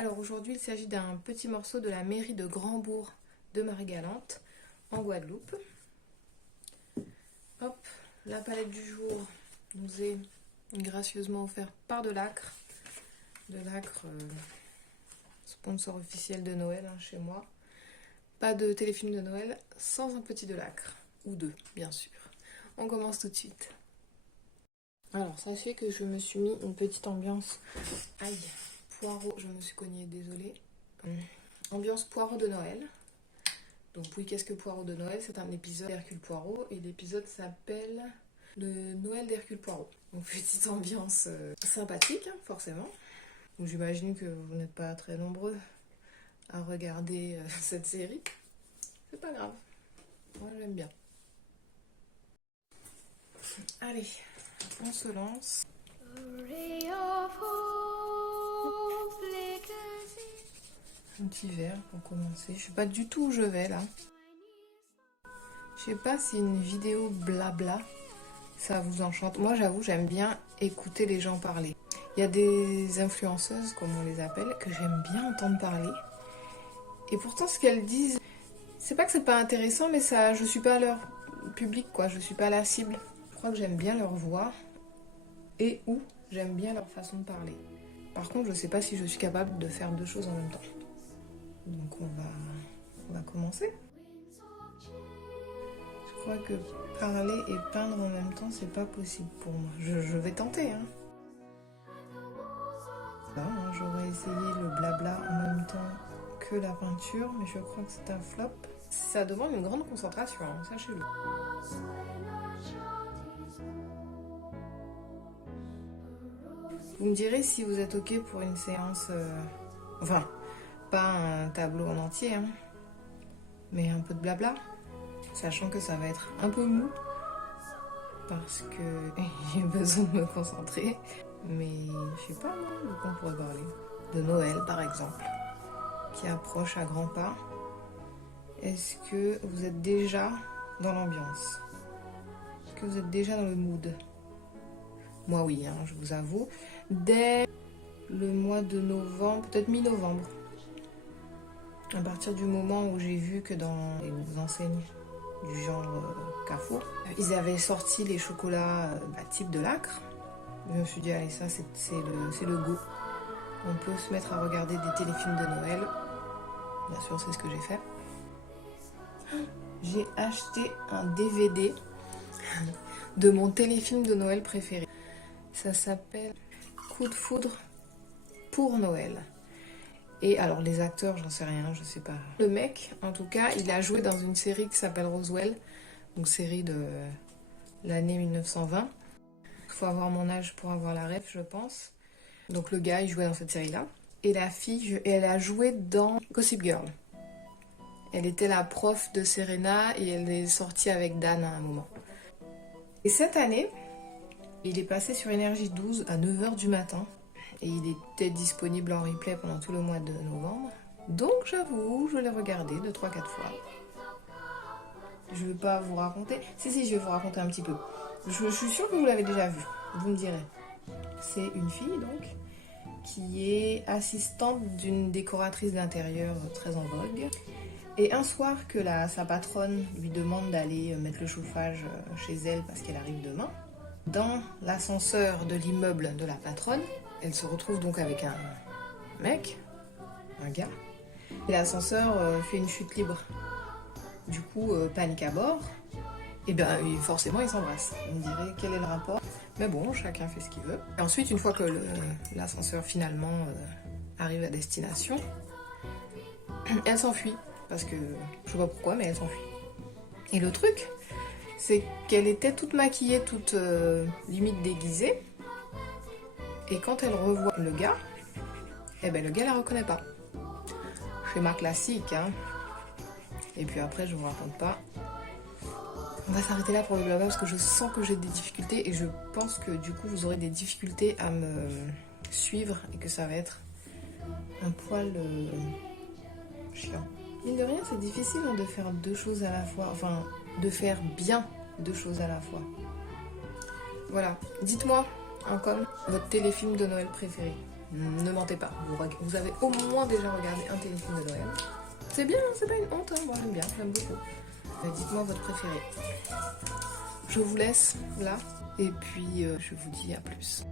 Alors aujourd'hui, il s'agit d'un petit morceau de la mairie de Grandbourg de Marie-Galante, en Guadeloupe. Hop, la palette du jour nous est gracieusement offerte par De Lacre. De Lacre, sponsor officiel de Noël chez moi. Pas de téléfilm de Noël sans un petit De Lacre, ou deux bien sûr. On commence tout de suite. Alors sachez que je me suis mis une petite ambiance... Aïe, poireau, je me suis cognée, désolée. Ambiance poireau de Noël. Donc oui, qu'est-ce que poireau de Noël? C'est un épisode d'Hercule Poirot et l'épisode s'appelle le Noël d'Hercule Poirot. Donc petite ambiance sympathique, forcément. Donc j'imagine que vous n'êtes pas très nombreux à regarder cette série. C'est pas grave, moi j'aime bien. Allez, on se lance. Un petit verre pour commencer. Je sais pas du tout où je vais là. Je sais pas si une vidéo blabla ça vous enchante. Moi j'avoue j'aime bien écouter les gens parler. Il y a des influenceuses comme on les appelle que j'aime bien entendre parler. Et pourtant ce qu'elles disent, c'est pas que c'est pas intéressant, mais ça, je suis pas leur public quoi, je suis pas la cible. Je crois que j'aime bien leur voix et ou j'aime bien leur façon de parler. Par contre je sais pas si je suis capable de faire deux choses en même temps. Donc on va commencer. Je crois que parler et peindre en même temps, c'est pas possible pour moi. Je vais tenter. Là, j'aurais essayé le blabla en même temps que la peinture, mais je crois que c'est un flop. Ça demande une grande concentration, sachez-le. Vous me direz si vous êtes ok pour une séance... Enfin, pas un tableau en entier, mais un peu de blabla. Sachant que ça va être un peu mou, parce que j'ai besoin de me concentrer. Mais je sais pas, moi, de quoi on pourrait parler. De Noël, par exemple, qui approche à grands pas. Est-ce que vous êtes déjà dans l'ambiance? Est-ce que vous êtes déjà dans le mood? Moi, oui, je vous avoue. Dès le mois de novembre, peut-être mi-novembre, à partir du moment où j'ai vu que dans les enseignes du genre Carrefour, ils avaient sorti les chocolats type De Lacre. Je me suis dit, allez, ça c'est le go. On peut se mettre à regarder des téléfilms de Noël. Bien sûr, c'est ce que j'ai fait. J'ai acheté un DVD de mon téléfilm de Noël préféré. Ça s'appelle Coup de foudre pour Noël. Et alors les acteurs, j'en sais rien, je sais pas. Le mec, en tout cas, il a joué dans une série qui s'appelle Roswell, donc série de l'année 1920. Il faut avoir mon âge pour avoir la ref, je pense. Donc le gars, il jouait dans cette série-là. Et la fille, elle a joué dans Gossip Girl. Elle était la prof de Serena et elle est sortie avec Dan à un moment. Et cette année, il est passé sur Énergie 12 à 9h du matin. Et il était disponible en replay pendant tout le mois de novembre. Donc j'avoue, je l'ai regardé 2, 3, 4 fois. Je ne vais pas vous raconter. Si, je vais vous raconter un petit peu. Je suis sûre que vous l'avez déjà vu. Vous me direz. C'est une fille donc qui est assistante d'une décoratrice d'intérieur très en vogue. Et un soir que sa patronne lui demande d'aller mettre le chauffage chez elle parce qu'elle arrive demain, dans l'ascenseur de l'immeuble de la patronne, elle se retrouve donc avec un mec, un gars, et l'ascenseur fait une chute libre. Du coup, panique à bord, et bien forcément ils s'embrassent. Vous me direz quel est le rapport, mais bon, chacun fait ce qu'il veut. Et ensuite, une fois que l'ascenseur finalement arrive à destination, elle s'enfuit, parce que je sais pas pourquoi, mais elle s'enfuit. Et le truc, c'est qu'elle était toute maquillée, toute limite déguisée. Et quand elle revoit le gars, le gars la reconnaît pas. Schéma classique, Et puis après, je vous raconte pas. On va s'arrêter là pour le blabla parce que je sens que j'ai des difficultés et je pense que du coup, vous aurez des difficultés à me suivre et que ça va être un poil chiant. Mine de rien, c'est difficile de faire deux choses à la fois. Enfin, de faire bien deux choses à la fois. Voilà. Dites-moi en com votre téléfilm de Noël préféré. Ne mentez pas, vous avez au moins déjà regardé un téléfilm de Noël. C'est bien, c'est pas une honte, hein. Moi j'aime bien, j'aime beaucoup. Dites-moi votre préféré. Je vous laisse là, et puis je vous dis à plus.